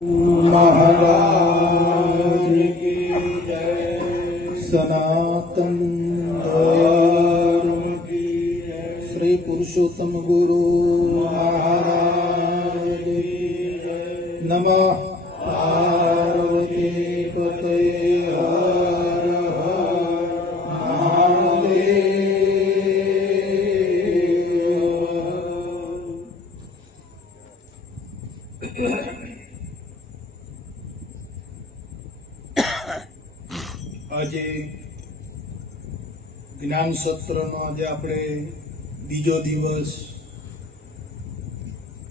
महाराज की जय। सनातन धर्म की जय। श्री पुरुषोत्तम गुरु महाराज की जय। नमः पार्वती पतये हर हर महादेव। આજે જ્ઞાન સત્રનો આજે આપણે બીજો દિવસ,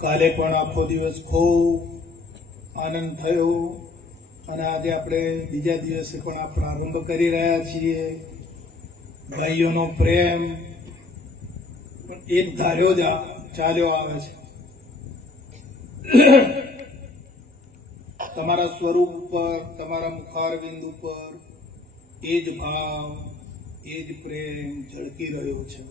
કાલે પણ આખો દિવસ ખૂબ આનંદ થયો અને આજે આપણે બીજા દિવસે પણ આ પ્રારંભ કરી રહ્યા છીએ. ભાઈઓનો પ્રેમ એક ધાર્યો જ ચાલ્યો આવે છે. તમારા સ્વરૂપ ઉપર, તમારા મુખારવિંદ ઉપર એ જ ભાવ, એ જ પ્રેમ ઝળકી રહ્યો છે.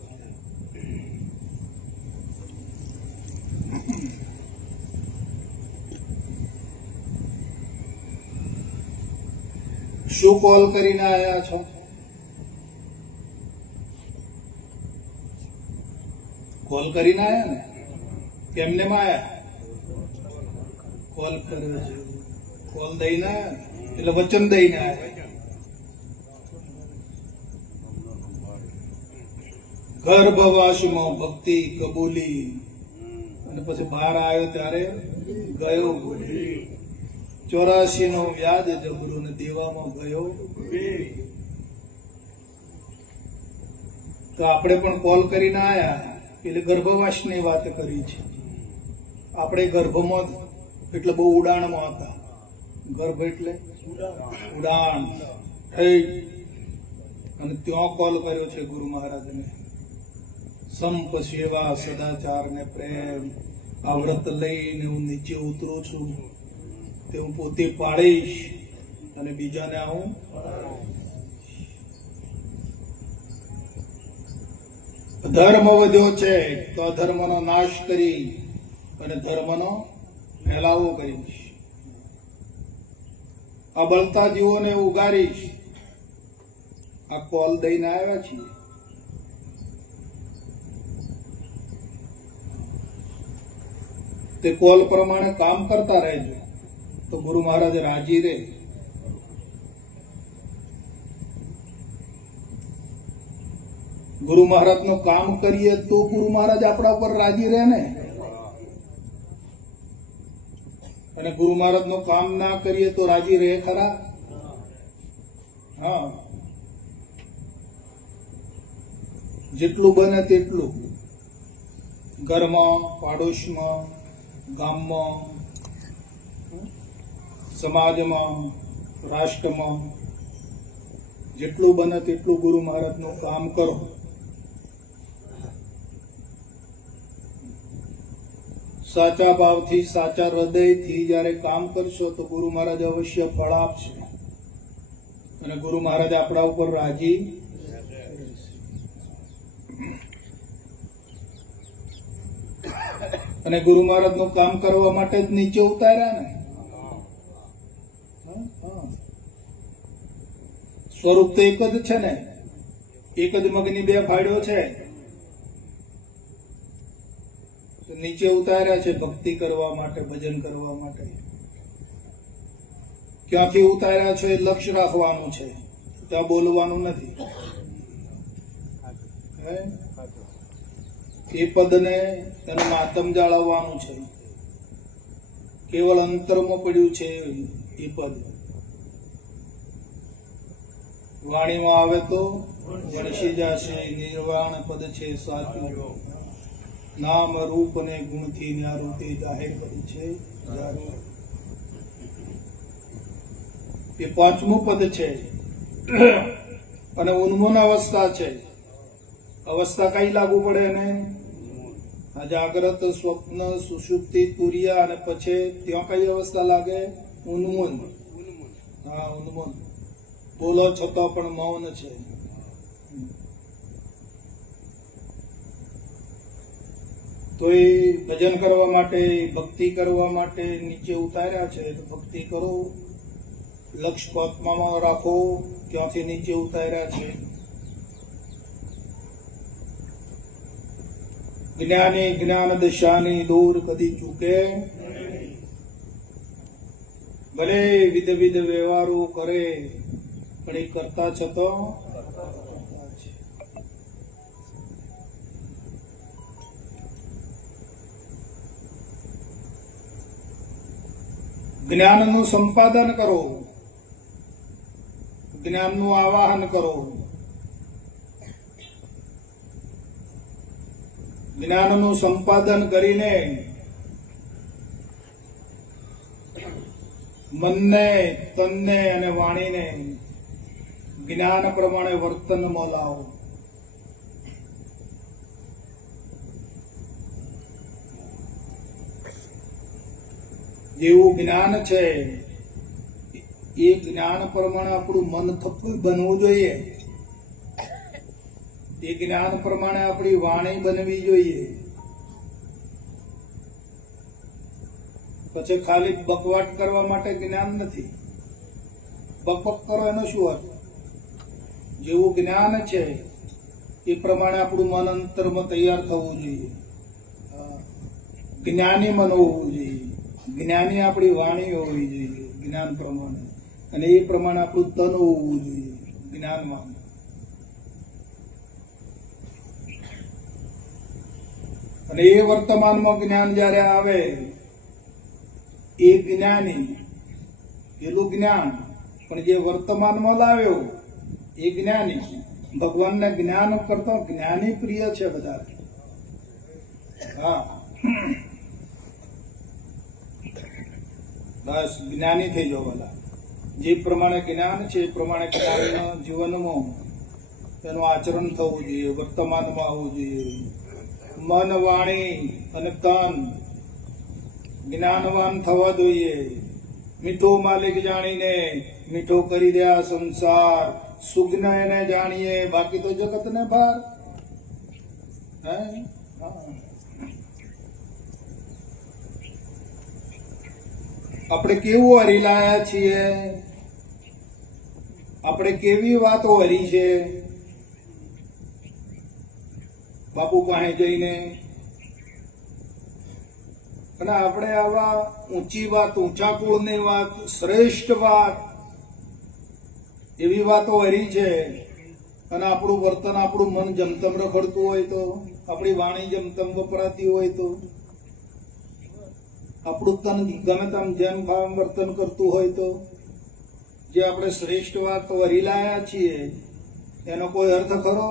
શું કોલ કરીને આવ્યા છો? કોલ કરીને આવ્યા ને? કેમને આવ્યા? કોલ કર્યો છે. કોલ દઈને આવ્યા એટલે વચન દઈને આવ્યા. ગર્ભવાસમાં ભક્તિ કબૂલી અને પછી બહાર આવ્યો ત્યારે ગયો ભૂલી. 84 નો વ્યાજ જબરું ને દેવામાં ગયો. તો આપણે પણ કોલ કરીને આયા એટલે ગર્ભવાસની વાત કરી છે. આપણે ગર્ભમાં એટલે બહુ ઉડાણમાં હતા. ગર્ભ એટલે ઉડાણ થઈ અને ત્યાં કોલ કર્યો છે ગુરુ મહારાજને. સંપ સેવા સદાચાર ને પ્રેમ આ વ્રત લઈને હું નીચે ઉતરું છું તે હું પોતે પાડીશ અને બીજાને હું ધર્મ વધ્યો છે તો અધર્મનો નાશ કરી અને ધર્મનો ફેલાવો કરીશ. આ બળતા જીવોને ઉગારીશ. આ કોલ દઈને આવ્યા છીએ. તે કોલ પ્રમાણે કામ કરતા રહેજો તો ગુરુ મહારાજ રાજી રહે. ગુરુ મહારાજ નું કામ કરીએ તો ગુરુ મહારાજ આપણા ઉપર રાજી રહે ને. અને ગુરુ મહારાજ નું કામ ના કરીએ તો રાજી રહે ખરા? હા, જેટલું બને તેટલું ઘરમાં, પાડોશમાં, ગામમાં, સમાજમાં, રાષ્ટ્રમાં જેટલું બને તેટલું ગુરુ મહારાજનું કામ કરો. સાચા ભાવથી, સાચા હૃદયથી જયારે કામ કરશો તો ગુરુ મહારાજ અવશ્ય ફળ આપશે અને ગુરુ મહારાજ આપણા ઉપર રાજી. અને ગુરુ મહારાજ નું કામ કરવા માટે જ નીચે ઉતાર્યા ને. સ્વરૂપ તો એક જ છે ને. એક જ મગની બે ફાડ્યો છે. નીચે ઉતાર્યા છે ભક્તિ કરવા માટે, ભજન કરવા માટે. ક્યાંથી ઉતાર્યા છે એ લક્ષ્ય રાખવાનું છે, ત્યાં બોલવાનું નથી. એ પદને તેને માતમ જાળવવાનું છે. કેવળ અંતરમાં પડ્યું છે એ પદ. વાણીમાં આવે તો વણસી જશે. નિર્વાણ પદ છે સાચું. નામ રૂપ ને ગુણથી ન્યારું તે જાહેર કર્યું છે. એ 5મું પદ છે અને ઉન્મૂન અવસ્થા છે. અવસ્થા કઈ લાગુ પડે ને? જાગ્રત, સ્વપ્ન, સુષુપ્તિ, તુરિયા અને પછી ત્યાં કઈ અવસ્થા લાગે? ઉન્મૂન. હા, ઉન્મૂન. બોલો છતાં પણ મૌન છે. તો એ ભજન કરવા માટે, ભક્તિ કરવા માટે નીચે ઉતાર્યા છે. તો ભક્તિ કરો, લક્ષ્ય પદ્મામાં રાખો, ક્યાંથી નીચે ઉતાર્યા છે. જ્ઞાની જ્ઞાન દશાની દૂર કદી ચૂકે, ભલે વિધ વિધ વ્યવહારો કરે પણ એ કરતા છતો જ્ઞાનનું સંપાદન કરો, જ્ઞાનનું આવાહન કરો. જ્ઞાનનું સંપાદન કરીને મનને, તનને અને વાણીને જ્ઞાન પ્રમાણે વર્તનમાં લાવો. જેવું જ્ઞાન છે એ જ્ઞાન પ્રમાણે આપણું મન બનવું જોઈએ. એ જ્ઞાન પ્રમાણે આપણી વાણી બનવી જોઈએ. પછી ખાલી બકવાટ કરવા માટે જ્ઞાન નથી. બકબક કરો એનો શું અર્થ? જેવું જ્ઞાન છે એ પ્રમાણે આપણું મન અંતરમાં તૈયાર થવું જોઈએ. જ્ઞાની મન હોવું જોઈએ. જ્ઞાની આપણી વાણી હોવી જોઈએ જ્ઞાન પ્રમાણે, અને એ પ્રમાણે આપણું તન હોવું જોઈએ જ્ઞાનમાં. અને એ વર્તમાનમાં જ્ઞાન જ્યારે આવે એ જ્ઞાની, પેલું જ્ઞાન પણ જે વર્તમાનમાં લાવ્યો એ જ્ઞાની. ભગવાનને જ્ઞાન કરતા જ્ઞાની પ્રિય છે બધા. હા, બસ જ્ઞાની થઈ જાઓ બધા. જે પ્રમાણે જ્ઞાન છે એ પ્રમાણે જ્ઞાનના જીવનમાં તેનું આચરણ થવું જોઈએ, વર્તમાનમાં આવવું જોઈએ. મન, વાણી અને તન જ્ઞાનવાન થવા જોઈએ. મીઠો માલિક જાણીને મીઠો કરી દે આ સંસાર, સુગ્ન એને જાણીએ બાકી તો જગત ને ભાર. આપણે કેવું હરી લાયા છીએ, આપણે કેવી વાતો હરી છે બાપુ પાસે જઈને. અને આપણે આવા ઊંચી વાત, ઊંચા કુળની વાત, શ્રેષ્ઠ વાત, એવી વાતો હરી છે. અને આપણું વર્તન, આપણું મન જમતમ રખડતું હોય તો, આપણી વાણી જમતમ વપરાતી હોય તો, આપણું તન ગમે તેમ જેમ ભાવ વર્તન કરતું હોય તો, જે આપણે શ્રેષ્ઠ વાત વરી લાયા છીએ એનો કોઈ અર્થ ખરો?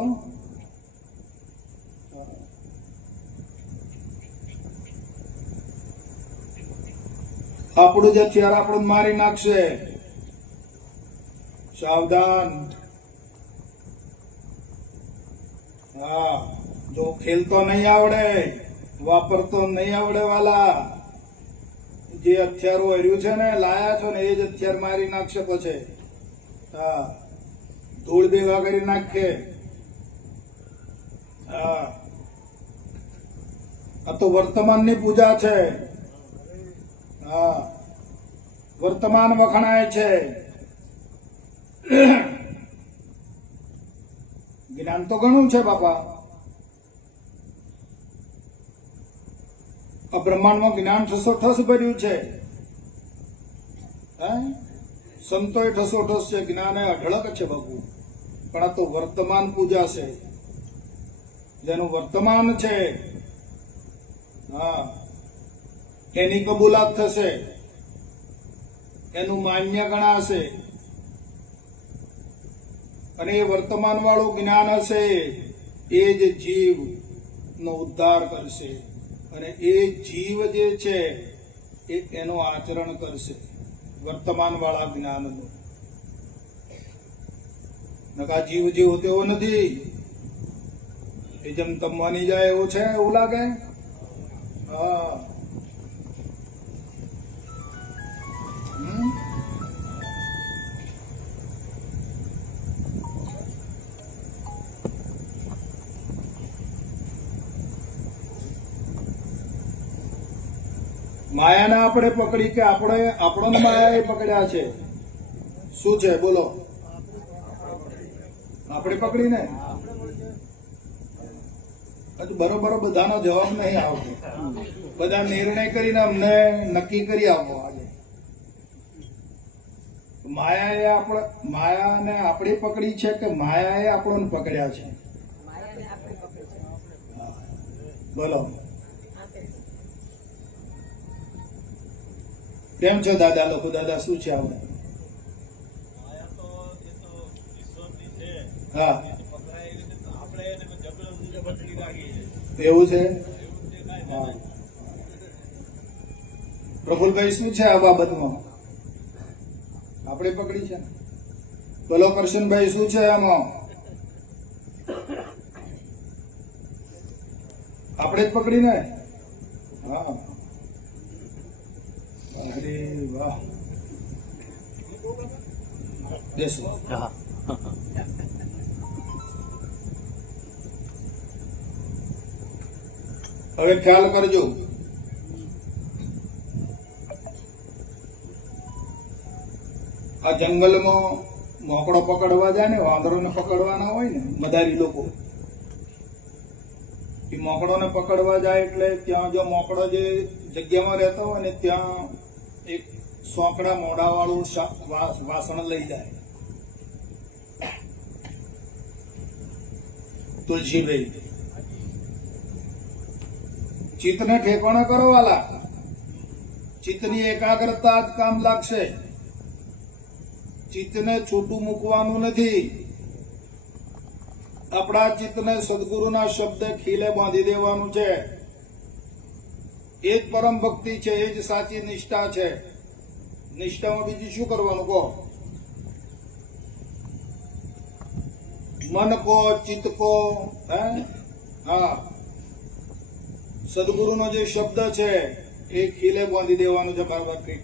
આપણું જ હથિયાર આપણું મારી નાખશે. સાવધાન. હા, જો ખેલતો નહીં આવડે, વાપરતો નહીં આવડે વાલા, જે હથિયારો હર્યું છે ને, લાયા છો ને, એ જ હથિયાર મારી નાખશે પછી. હા, ધૂળ ભેગા કરી નાખે. હા, આ તો વર્તમાનની પૂજા છે. હા, વર્તમાન વખણાય છે. જ્ઞાન તો ઘણું છે બાપા. આ બ્રહ્માંડમાં જ્ઞાન ઠસો ભર્યું છે. સંતોય ઠસો છે, જ્ઞાન એ અઢળક છે બાપુ. પણ આ તો વર્તમાન પૂજા છે. જેનું વર્તમાન છે, હા, એની કબૂલાત થશે, એનું માન્ય ગણાશે. અને એ વર્તમાન વાળું જ્ઞાન હશે એ જ જીવ નો ઉદ્ધાર કરશે. અને એ જીવ જે છે એ એનું આચરણ કરશે વર્તમાન વાળા જ્ઞાનનું. નકા જીવ જેવો તેવો નથી. એ જેમ તમવાની જાય એવું છે, એવું લાગે. હા, માયાને આપણે પકડી કે આપણને માયાએ પકડ્યા છે? શું છે બોલો? આપણે પકડીને હજુ બરોબર બધાનો જવાબ નહીં આવતો. બધા નિર્ણય કરીને અમને નક્કી કરી આપો. આજે માયાને આપણે પકડી છે કે માયાએ આપણને પકડ્યા છે? બોલો કેમ છો દાદા લોકો? દાદા શું છે આ? હા એવું છે. હા પ્રફુલભાઈ શું છે આ બાબતમાં? આપણે પકડી છે. બોલો કરશનભાઈ શું છે આમાં? આપણે જ પકડીને. હા અરે વાહ બેસો. હવે ખ્યાલ કરજો. આ જંગલમાં મોકળો પકડવા જાય ને, વાંદરોને પકડવાના હોય ને મદારી લોકો, એ મોકળોને પકડવા જાય એટલે ત્યાં જો મોકળો જે જગ્યામાં રહેતો હોય ને ત્યાં એક સોંકડા મોઢા વાળું વાસણ લઈ જાય. તુલસીભાઈ ચિત્તને ઠેકાણા કરો વાલા. ચિત્તની એકાગ્રતા જ કામ લાગશે. ચિત્તને છૂટું મૂકવાનું નથી. આપણા ચિત્તને સદગુરુના શબ્દ ખીલે બાંધી દેવાનું છે. એ જ પરમ ભક્તિ છે, એ જ સાચી નિષ્ઠા છે. નિષ્ઠામાં બીજું શું કરવાનું કહો? મન કો ચિત્ત કો હા સદગુરુનો જે શબ્દ છે એ ખીલે બાંધી દેવાનું છે બરાબર. કઈ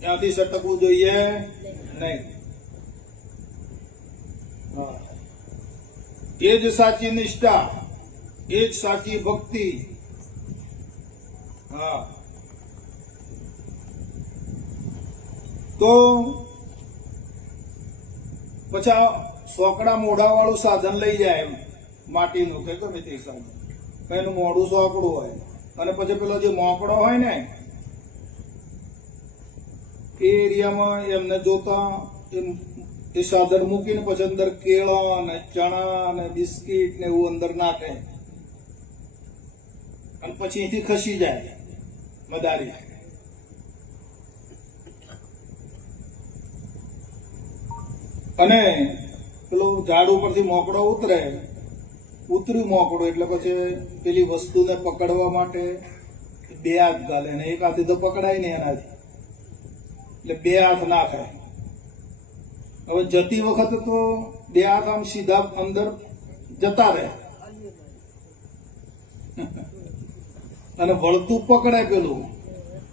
ત્યાંથી સટકવું જોઈએ નહીં. એ જ સાચી નિષ્ઠા, એ જ સાચી ભક્તિ. હા તો પછી સોકડા મોઢા વાળું સાધન લઈ જાય, એમ માટીનું કે ગમે તે સાધન, એનું મોઢું સોકડું હોય, અને પછી પેલો જે મોકળો હોય ને એ એરિયામાં એમને જોતા એ સાધન મૂકીને પછી અંદર કેળા ને ચણા ને બિસ્કીટ ને એવું અંદર નાખે, અને પછી અહીંથી ખસી જાય મદારી. અને પેલો ઝાડ ઉપરથી મોકળો ઉતર્યું મોકળો એટલે પછી પેલી વસ્તુને પકડવા માટે બે હાથ ગાલે, ને એક હાથથી તો પકડાય નહીં એનાથી, એટલે બે હાથ નાખે. હવે જતી વખતે તો બે હાથ આમ સીધા અંદર જતા રહે, અને વળતું પકડાય પેલું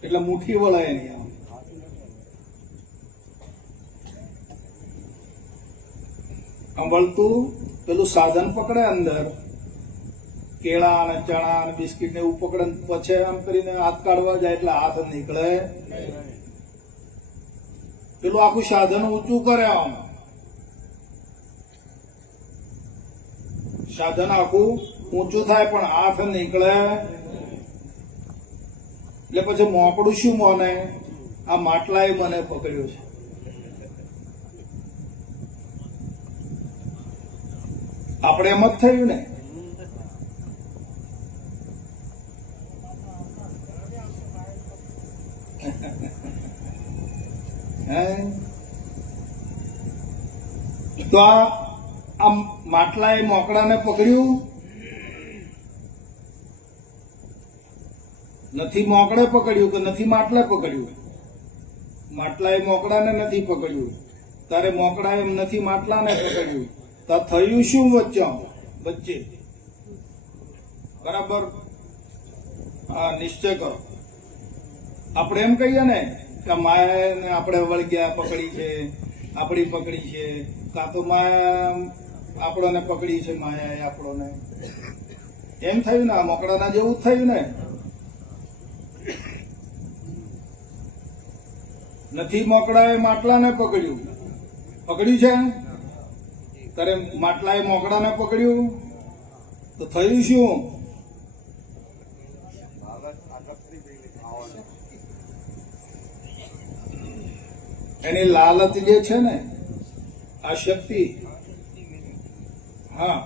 એટલે મુઠ્ઠી વળાય નહીં. આમ વળતું પેલું સાધન પકડે અંદર, કેળા અને ચણા અને બિસ્કીટ ને એવું પકડે, પછી આમ કરીને હાથ કાઢવા જાય એટલે હાથ નીકળે. પેલું આખું સાધન ઊંચું કરે, આમ સાધન આખું ઊંચું થાય પણ હાથ નીકળે. એટલે પછી મોકળું શું મને? આ માટલાએ મને પકડ્યો છે. આપણે એમ જ થયું ને. તો આ માટલાએ મોકળાને પકડ્યું નથી? મોકળે પકડ્યું કે નથી માટલે પકડ્યું? માટલાએ મોકળાને નથી પકડ્યું, તારે મોકળા એમ નથી માટલાને પકડ્યું. તો થયું શું વચ્ચે? બરાબર હા નિશ્ચય કરો. આપણે એમ કહીએ ને કે માયાને આપણે વળગ્યા પકડી છે, આપણી પકડી છે, કાં તો માયા આપણને પકડી છે, માયાએ આપણને. એમ થયું ને, મોકળાના જેવું જ થયું ને. નથી મોકળાએ માટલાને પકડ્યું. પકડ્યું છે? ત્યારે માટલાએ મોકળાને પકડ્યું તો થયું શું? એની લાલચ જે છે ને, આ શક્તિ, હા,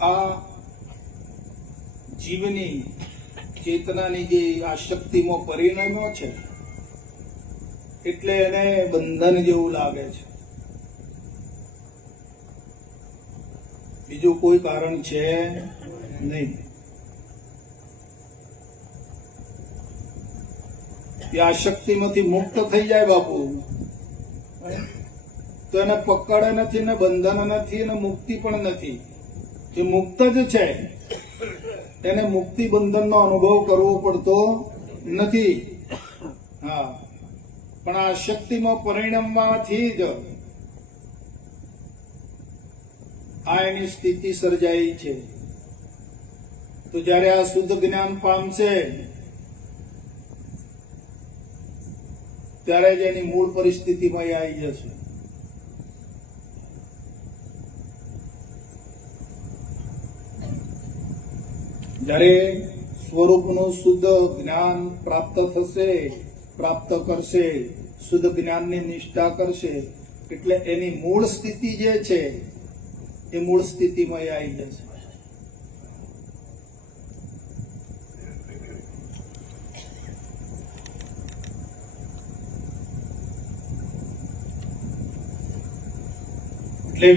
આ જીવની ચેતનાની જે આ શક્તિમાં પરિણમ્યો છે એટલે એને બંધન જેવું લાગે છે. બીજું કોઈ કારણ છે નહીં. એ આ શક્તિમાંથી મુક્ત થઈ જાય બાપુ તો એને પકડ નથી ને બંધન નથી ને મુક્તિ પણ નથી. એ મુક્ત જ છે. એને મુક્તિ બંધનનો અનુભવ કરવો પડતો નથી. હા, પણ આ શક્તિમાં પરિણમવાથી જ આ એની સ્થિતિ સર્જાઈ છે. તો જયારે આ શુદ્ધ જ્ઞાન પામશે ત્યારે જ એની મૂળ પરિસ્થિતિમાં આવી જશે. જ્યારે સ્વરૂપનું શુદ્ધ જ્ઞાન પ્રાપ્ત થશે, પ્રાપ્ત કરશે, શુદ્ધ જ્ઞાનની નિષ્ઠા કરશે એટલે એની મૂળ સ્થિતિ જે છે એ મૂળ સ્થિતિમાં આવી જશે. એટલે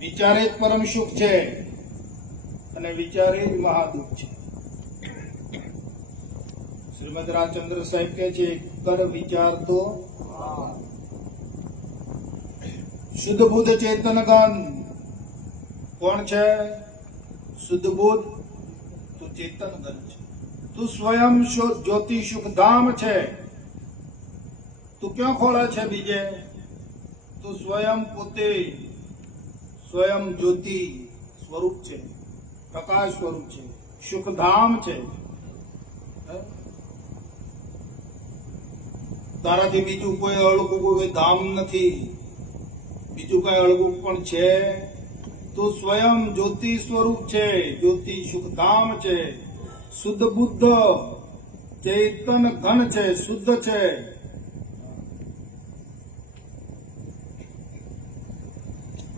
વિચારે જ પરમ સુખ છે અને વિચારે જ મહાદુખ છે. શ્રીમદ રાજચંદ્ર સાહેબ કહે છે, કર વિચાર તો શુદ્ધ બુદ્ધ ચેતનગન. કોણ છે શુદ્ધ બુદ્ધ? તું ચેતનગન છે. તું સ્વયં જ્યોતિ સુખધામ છે. તું ક્યાં ખોળે છે બીજે? તું સ્વયં પોતે સ્વયં જ્યોતિ સ્વરૂપ છે, પ્રકાશ સ્વરૂપ છે, સુખધામ છે. તારાથી બીજું કોઈ અળગું કોઈ ધામ નથી, બીજું કઈ અળગું પણ છે? તું સ્વયં જ્યોતિ સ્વરૂપ છે, જ્યોતિ સુખધામ છે, શુદ્ધ બુદ્ધ ચેતન ઘન છે, શુદ્ધ છે.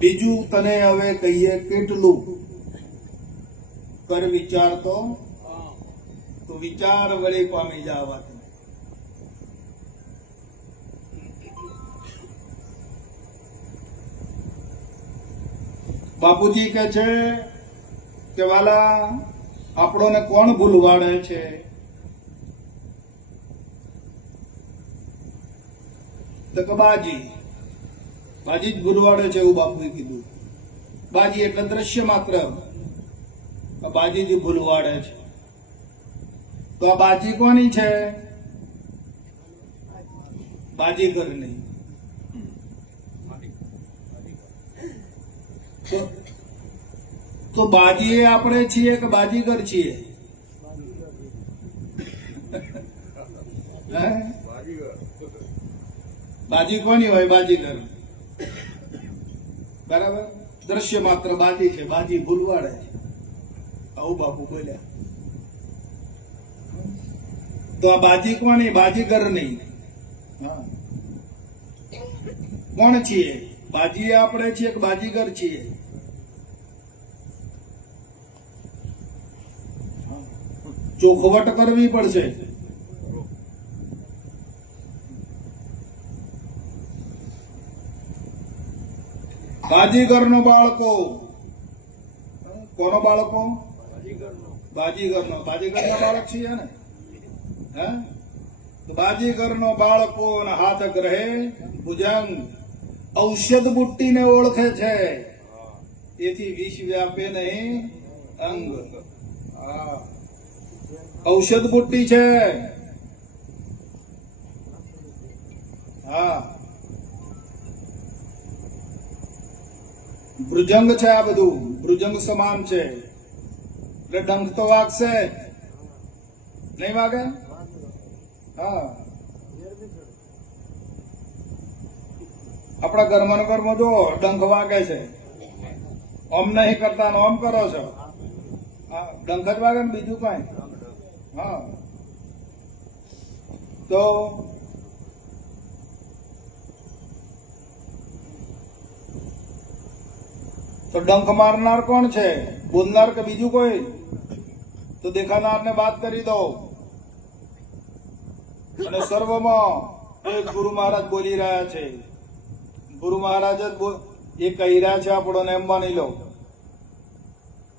બીજું તને હવે કહીએ કેટલું? કર વિચાર તો વિચાર વળી પામી જવા. બાપુજી કહે છે કે વાલા આપણોને કોણ ભૂલવાડે છે? તો કે બાજી જ ભૂલવાડે છે એવું બાપુએ કીધું. બાજી એટલે દ્રશ્ય માત્ર, બાજી જ ભૂલવાડે છે. તો આ બાજી કોની છે? બાજીગર નહીં. તો બાજી આપણે છીએ કે બાજીગર છીએ? બાજી કોની હોય? બાજીગર. બરાબર. દ્રશ્ય માત્ર બાજી છે, બાજી ભૂલવાડે છે. આવું બાપુ બોલ્યા. તો આ બાજી કોની? બાજીગર નહીં. કોણ છીએ? બાજી આપણે છીએ કે બાજીગર છીએ? ચોખવટ કરવી પડશે. બાજીગરનો બાળકો. કોનો બાળકો? બાજીગરનો. બાજીગરનો બાળક છીએ ને? હે? બાજીગરનો બાળકો હાથ ગ્રહે ભુજંગ. ઔષધ બુટ્ટીને ઓળખે છે, તેથી વિષ વ્યાપે નહીં અંગ. ઔષધ બુટ્ટી છે. હા, ભૃજંગ છે. આ બધું ભૃજંગ સમાન છે. એટલે ડંખ તો વાગશે જ. નહીં વાગે? હા, આપણા ઘરમાં જો ડંખ વાગે છે, ઓમ નહીં કરતા ને ઓમ કરો છો, હા, ડંખ જ વાગે ને બીજું કઈ. હા, તો ડંખ મારનાર કોણ છે? બોલનાર કે બીજું કોઈ? તો દેખાનારને બાદ કરી દો. અને સર્વમાં એક ગુરુ મહારાજ બોલી રહ્યા છે. ગુરુ મહારાજ જ એ કહી રહ્યા છે આપણને, એમ માની લો.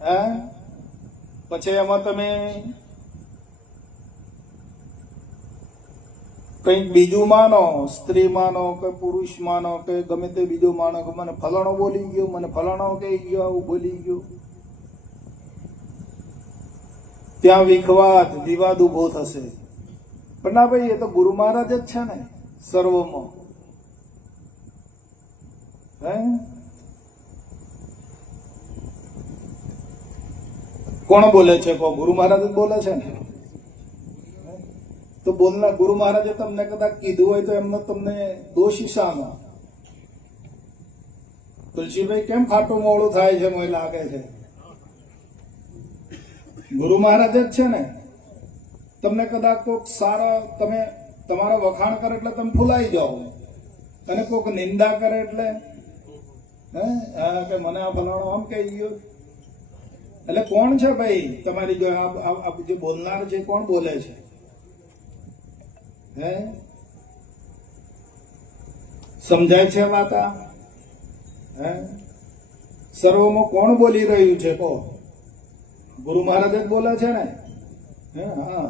હે, પછી એમાં તમે કંઈક બીજું માનો, સ્ત્રી માનો કે પુરુષ માનો કે ગમે તે બીજું માનો કે મને ફલાણો બોલી ગયો, મને ફલાણો કહી ગયો, આવું બોલી ગયો, ત્યાં વિવાદ ઉભો થશે. પણ ના ભાઈ, એ તો ગુરુ મહારાજ જ છે ને સર્વમાં. હે, કોણ બોલે છે? ગુરુ મહારાજ જ બોલે છે ને. તો બોલના ગુરુ મહારાજે તમને કદાચ કીધું હોય તો એમનો તમને દોષ શાનો? તુલસીભાઈ કેમ ખાટું મોડું થાય છે? મને લાગે છે ગુરુ મહારાજ જ છે ને. તમને કદાચ કોઈક સારા, તમે તમારા વખાણ કરે એટલે તમે ફૂલાઈ જાઓ, અને કોઈક નિંદા કરે એટલે કે મને આ ફલાણો આમ કહી ગયો. એટલે કોણ છે ભાઈ તમારી જો આ જે બોલનાર છે? કોણ બોલે છે? હે, સમજાય છે વાત? હે, સર્વમાં કોણ બોલી રહ્યું છે? કહો. ગુરુ મહારાજ જ બોલે છે ને. હે, હા.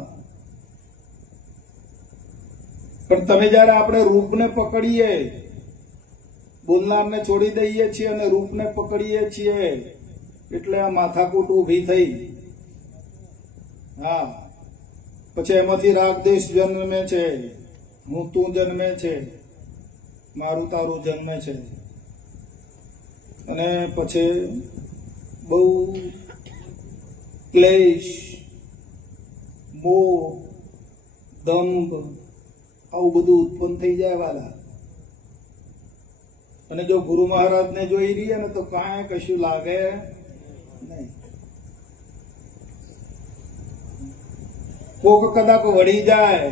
પણ તમે જયારે આપણે રૂપને પકડીએ, બોલનારને છોડી દઈએ છીએ અને રૂપને પકડીએ છીએ, એટલે આ માથાકૂટ ઊભી થઈ. હા, પછી એમાંથી રાગદેશ જન્મે છે, હું તું જન્મે છે, મારું તારું જન્મે છે, અને પછી બહુ ક્લેશ, મોહ, દંભ આવું બધું ઉત્પન્ન થઈ જાય વાલા. અને જો ગુરુ મહારાજને જોઈ રહીએ ને તો કાંઈ કશું લાગે નહીં. કોક કદાચ વળી જાય,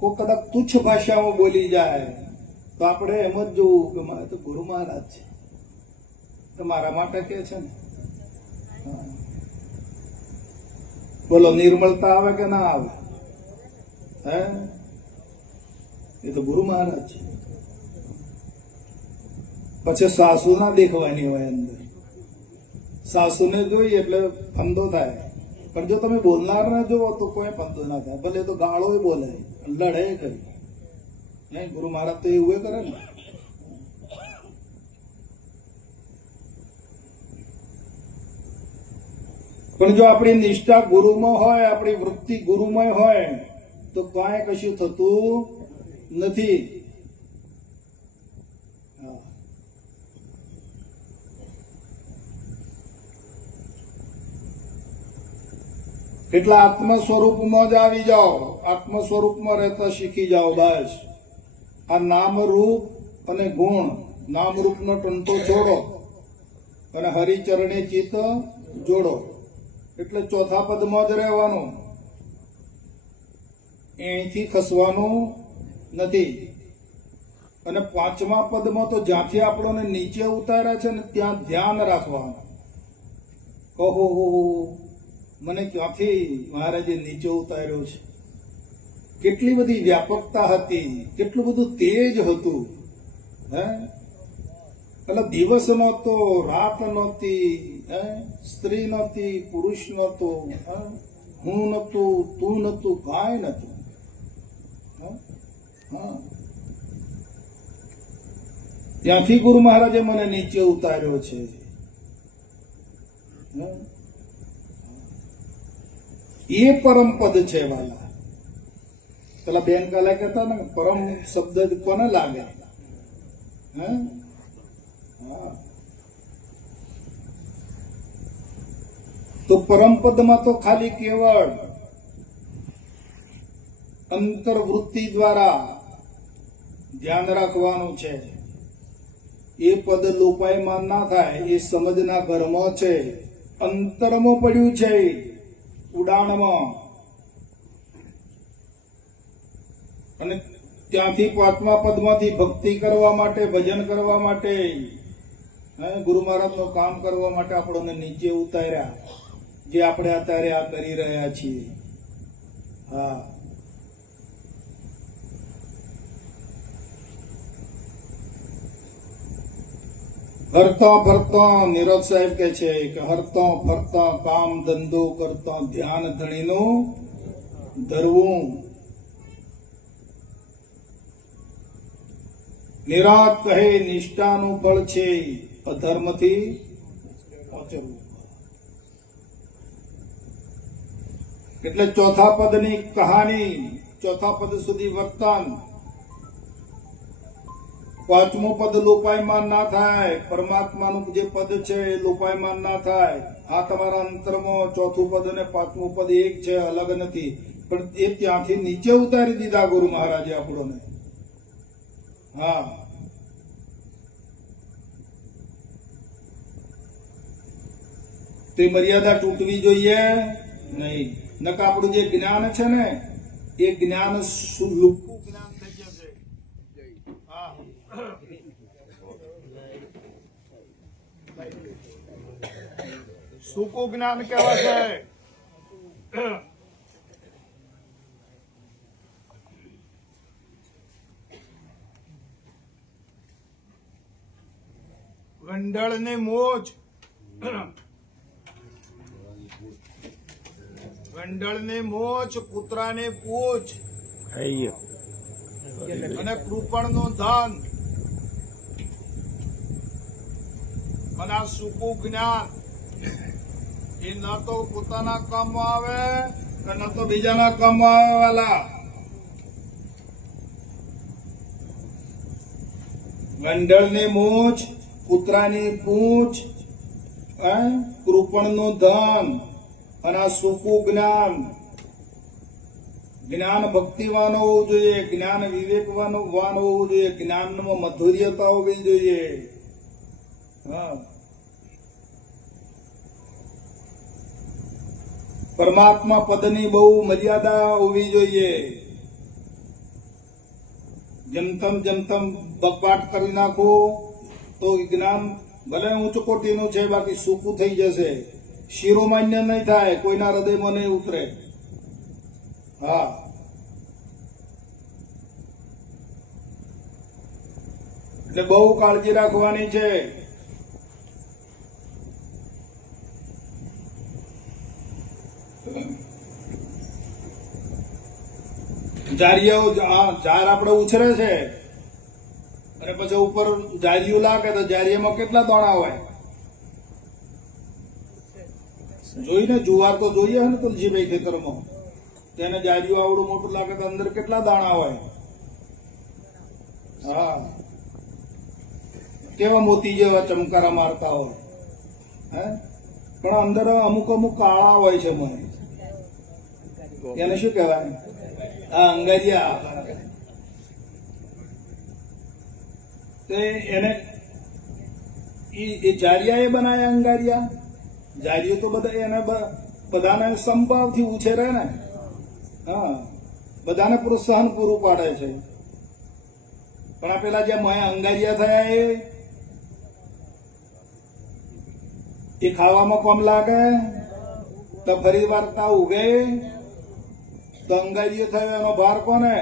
કોક કદાચ તુચ્છ ભાષામાં બોલી જાય તો આપણે એમ જ જોવું કે મારે તો ગુરુ મહારાજ છે, તો મારા માટે કે છે ને. બોલો, નિર્મળતા આવે કે ના આવે? હે, એ તો ગુરુ મહારાજ છે. પછી સાસુ ના દેખવાની હોય અંદર. સાસુને જોઈએ એટલે ફંદો થાય, પણ જો તમે બોલનાર ને જુઓ તો કોઈ ફંદો ના થાય. ભલે તો ગાળો બોલે, લડે કરી. નહીં, ગુરુ મહારાજ તો એવું કરે ને. પણ જો આપણી નિષ્ઠા ગુરુમાં હોય, આપણી વૃત્તિ ગુરુમય હોય તો કાંઈ કશું થતું નથી. એટલે આત્મ સ્વરૂપમાં જ આવી જાઓ, આત્મ સ્વરૂપમાં રહેતા શીખી જાઓ. બસ આ નામ રૂપ અને ગુણ, નામ રૂપનો ટંટો છોડો અને હરિચરણે ચિત્ત જોડો. એટલે ચોથા પદમાં જ રહેવાનું, અહીંથી ખસવાનું નથી. અને પાંચમા પદમાં તો જ્યાંથી આપણને નીચે ઉતાર્યા છે ને ત્યાં ધ્યાન રાખવાનું. કહો, મને ક્યાંથી મહારાજે નીચે ઉતાર્યો છે. કેટલી બધી વ્યાપકતા હતી, કેટલું બધું તેજ હતું. હે, એટલે દિવસ નહોતો, રાત નહોતી, સ્ત્રી નહોતી, પુરુષ નહોતો, હું નહોતું, તું નહોતું, કાંઈ નહોતું. ત્યાંથી ગુરુ મહારાજે મને નીચે ઉતાર્યો છે. એ પરમ પદ છે વાલા. પેલા બેન કાલે કહેતા ને, પરમ શબ્દ કોને લાગે? હે, તો પરમ પદમાં તો ખાલી કેવળ અંતર્વૃત્તિ દ્વારા ધ્યાન રાખવાનું છે. એ પદ લોપાયમાન ના થાય એ સમજના ઘરમાં છે, અંતરમાં પડ્યું છે, ઉડાણમાં. અને ત્યાંથી પાંચમા પદમાંથી ભક્તિ કરવા માટે, ભજન કરવા માટે, ગુરુ મહારાજનું કામ કરવા માટે આપણને નીચે ઉતાર્યા, જે આપણે અત્યારે આ કરી રહ્યા છીએ. હા, હરતા ફરતા નીરજ સાહેબ કે છે કે હરતા ફરતા કામ ધંધો કરતા ધ્યાન ધણીનું ધરવું. નિરાત કહે નિષ્ઠાનું ફળ છે અધર્મથી ઓચરવું. એટલે ચોથા પદની કહાની, ચોથા પદ સુધી વર્તન. પાંચમું પદ લોપાયમાન ના થાય, પરમાત્માનું જે પદ છે એ લોપાયમાન ના થાય. આ તમારા અંતરમાં ચોથું પદ અને પાંચમું પદ એક છે, અલગ નથી. પણ એ ત્યાંથી નીચે ઉતારી દીધા ગુરુ મહારાજે આપણને. હા, તે મર્યાદા તૂટવી જોઈએ નહીં. નકા આપણું જે જ્ઞાન છે ને એ જ્ઞાન લુપ્તું જ્ઞાન થઈ જશે. હા, સૂકું જ્ઞાન કહેવાય છે. ગંડળ ને મોજ, ગંડળ ને મોજ, કૂતરા ને પૂછ, અને કૃપણ નું ધન, અને આ સૂકું જ્ઞાન એ ન તો પોતાના કામમાં આવે કે ન તો બીજાના કામમાં આવે. વાલા, ગંડળ ની મૂછ, કૂતરાની પૂંછ, કૃપણ નું ધન, અને આ સૂકું જ્ઞાન. જ્ઞાન ભક્તિવાન હોવું જોઈએ, જ્ઞાન વિવેકવાન હોવું જોઈએ, જ્ઞાનમાં મધુર્યતા હોવી જોઈએ. હા, પરમાત્મા પદની બહુ મર્યાદા હોવી જોઈએ. જેમ બકવાટ કરી નાખો તો જ્ઞાન ભલે ઊંચ કોટીનું છે, બાકી સૂકું થઈ જશે, શિરોમાન્ય નહીં થાય, કોઈના હૃદયમાં નહીં ઉતરે. હા, એટલે બહુ કાળજી રાખવાની છે. જારિયાઓ ઝાડ આપણે ઉછરે છે અને પછી ઉપર જારિયું લાગે તો જારિયામાં કેટલા દાણા હોય જોઈને? જુવાર તો જોઈએ ને તુલસીભાઈ ખેતરમાં, તેને જારિયું આવડું મોટું લાગે તો અંદર કેટલા દાણા હોય. હા, કેવા મોતી જેવા ચમકારા મારતા હોય. પણ અંદર અમુક કાળા હોય છે. મને એને શું કહેવાય? આ અંગારિયા. એને એ જારિયા એ બનાયા અંગારિયા. જારિયો તો બધા એને બધાને સંભાવથી ઉછેરે ને. હા, બધાને પ્રોત્સાહન પૂરું પાડે છે. પણ આ પેલા જે અંગારિયા થયા એ ખાવામાં કમ લાગે તો ફરી વાર્તા ઉગે તો અંગારીએ થયો એનો ભાર કોને?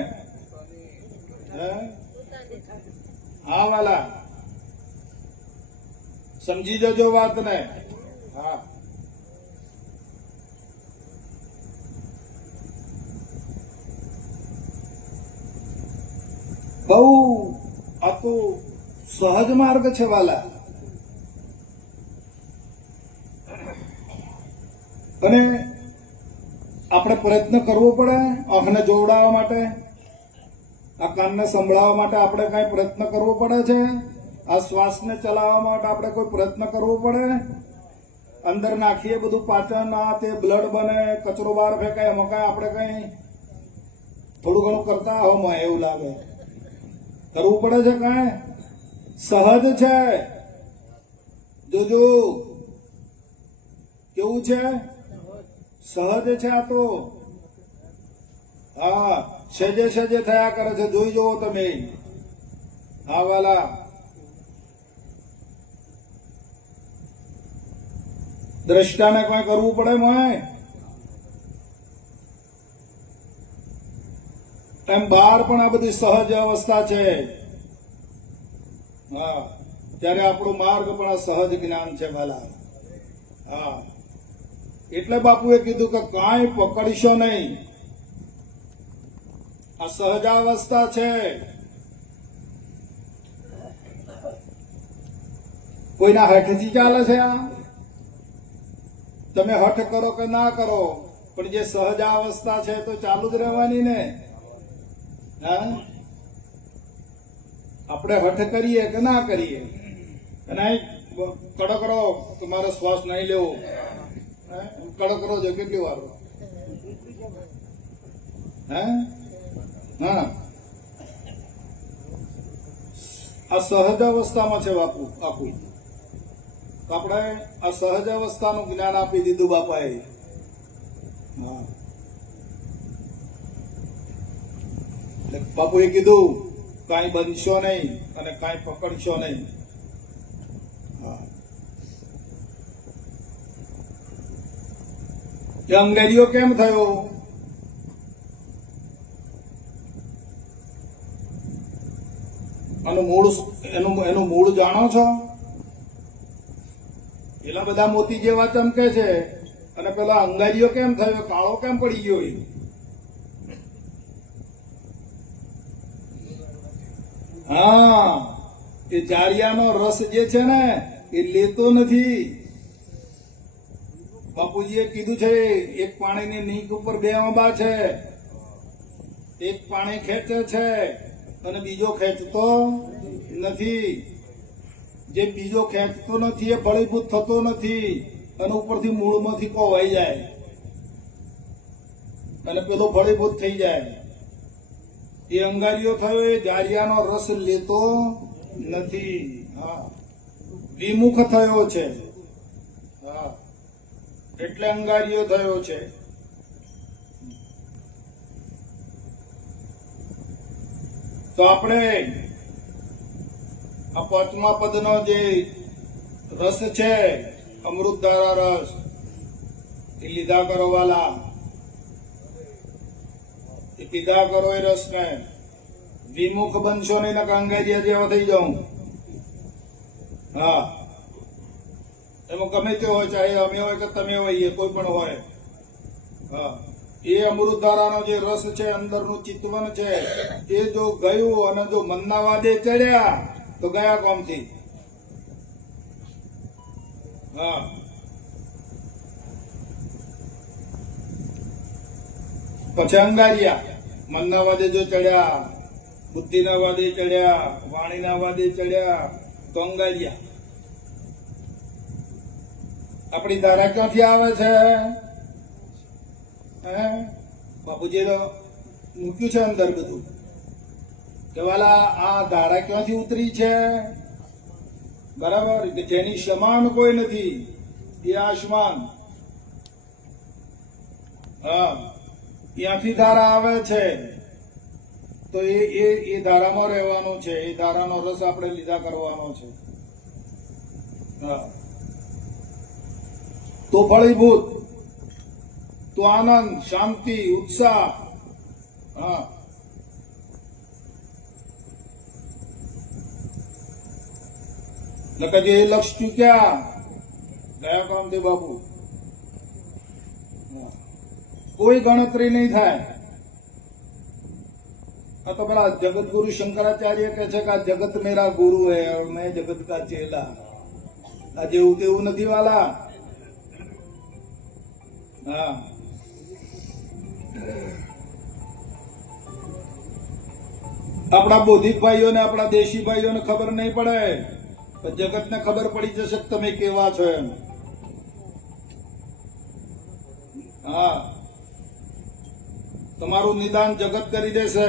હા વાલા, સમજી જજો વાતને. હા, બહુ આ તો સહજ માર્ગ છે વાલા. અને આપણે પ્રયત્ન કરવો પડે આંખને જોવડાવવા માટે, આ કાનને સંભળાવવા માટે આપણે કઈ પ્રયત્ન કરવો પડે છે. આ શ્વાસને ચલાવવા માટે આપણે કોઈ પ્રયત્ન કરવો પડે. અંદર નાખીએ બધું પાચન આ તે બ્લડ બને કચરો બહાર ફેંકાય એમાં કાંઈ આપણે કઈ થોડું ઘણું કરતા હો મને એવું લાગે કરવું પડે છે કાંઈ સહજ છે જોજો કેવું છે સહજ છે આ તો હા સહેજે સહેજે થયા કરે છે જોઈ જુઓ તમે હા વાલા દ્રષ્ટાને કઈ કરવું પડે મોય એમ બહાર પણ આ બધી સહજ અવસ્થા છે હા ત્યારે આપણો માર્ગ પણ આ સહજ જ્ઞાન છે વાલા હા એટલે બાપુએ કીધું કે કાંઈ પકડશો નહીં આ સહજાવસ્થા છે કોઈના હઠથી ચાલે છે આ તમે હઠ કરો કે ના કરો પણ જે સહજાવસ્થા છે તો ચાલુ જ રહેવાની ને હા આપણે હઠ કરીએ કે ના કરીએ અને કડક રહો કે મારો શ્વાસ નહીં લેવો કડક રહો છો કેટલી વાર હે હા આ સહજ અવસ્થામાં છે બાપુ આખું આપણે આ સહજ અવસ્થાનું જ્ઞાન આપી દીધું બાપાએ હા બાપુએ કીધું કાંઈ બનશો નહીં અને કાંઈ પકડશો નહીં હા એ અંગેરીઓ કેમ થયો એનું મૂળ જાણો છો પેલા બધા મોતી જેવા ચમકે છે અને પેલા અંગારીઓ કેમ થયો કાળો કેમ પડી ગયો હા એ જારિયાનો રસ જે છે ને એ લેતો નથી બાપુજીએ કીધું છે એક પાણીની નીક ઉપર બે આંબા છે એક પાણી ખેંચે છે અને બીજો ખેંચતો નથી જે બીજો ખેંચતો નથી એ ફળીભૂત થતો નથી અને ઉપરથી મૂળમાંથી કોવાઈ જાય અને પેલો ફળીભૂત થઈ જાય એ અંગારીઓ થયો એ જારિયાનો રસ લેતો નથી હા વિમુખ થયો છે હા એટલે અંગારીઓ થયો છે તો આપણે આ પાંચમા પદનો જે રસ છે અમૃત ધારા રસ એ લીધા કરો વાલા એ પીધા કરો એ રસને વિમુખ બનશો નહીં નકર અંગારિયા જેવા થઈ જાઉં હા એમાં ગમે તે હોય ચાહે અમે હોય કે તમે હોય કોઈ પણ હોય હા એ અમૃત ધારાનો જે રસ છે અંદરનું ચિતવન છે એ જો ગયું અને જો મનના વાદે ચડ્યા તો ગયા કોમથી હા પછી અંગારિયા મનના વાદે જો ચડ્યા બુદ્ધિના વાદે ચડ્યા વાણીના વાદે ચડ્યા તો અંગારિયા આપણી ધારા ક્યાંથી આવે છે બાપુજી તો મૂક્યું છે અંદર બધું કે વાલા આ ધારા ક્યાંથી ઉતરી છે બરાબર કે જેની સમાન કોઈ નથી એ આસમાન હા ત્યાંથી ધારા આવે છે તો એ ધારામાં રહેવાનું છે એ ધારાનો રસ આપણે લીધા કરવાનો છે હા તો ફળીભૂત તો આનંદ શાંતિ ઉત્સાહ હા નકર જે લક્ષ ચૂક્યા ગયા કામથી બાપુ કોઈ ગણતરી નહીં થાય આ તો પેલા જગત ગુરુ શંકરાચાર્ય કહે છે કે આ જગત મેરા ગુરુ હૈ और मैं जगत का चेला આ જેવું તેવું નથી વાલા હા આપણા બૌદ્ધિક ભાઈઓને આપણા દેશી ભાઈઓને ખબર નહીં પડે તો જગતને ખબર પડી જશે કે તમે કેવા છો એમ હા, તમારું નિદાન જગત કરી દેશે.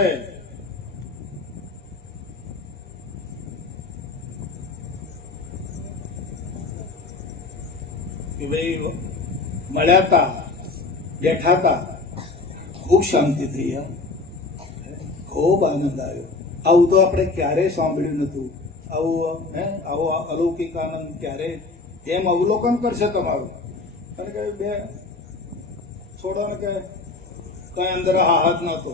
કે ભાઈ મળ્યા હતા, બેઠા હતા, ખૂબ શાંતિ થઈ, ખૂબ આનંદ આવ્યો. આવું તો આપણે ક્યારેય સાંભળ્યું નતું. આવો અલૌકિક આનંદ ક્યારે, એમ અવલોકન કરશે તમારું. અને કે બે છોડો ને કે કઈ અંદર હાથ નતો,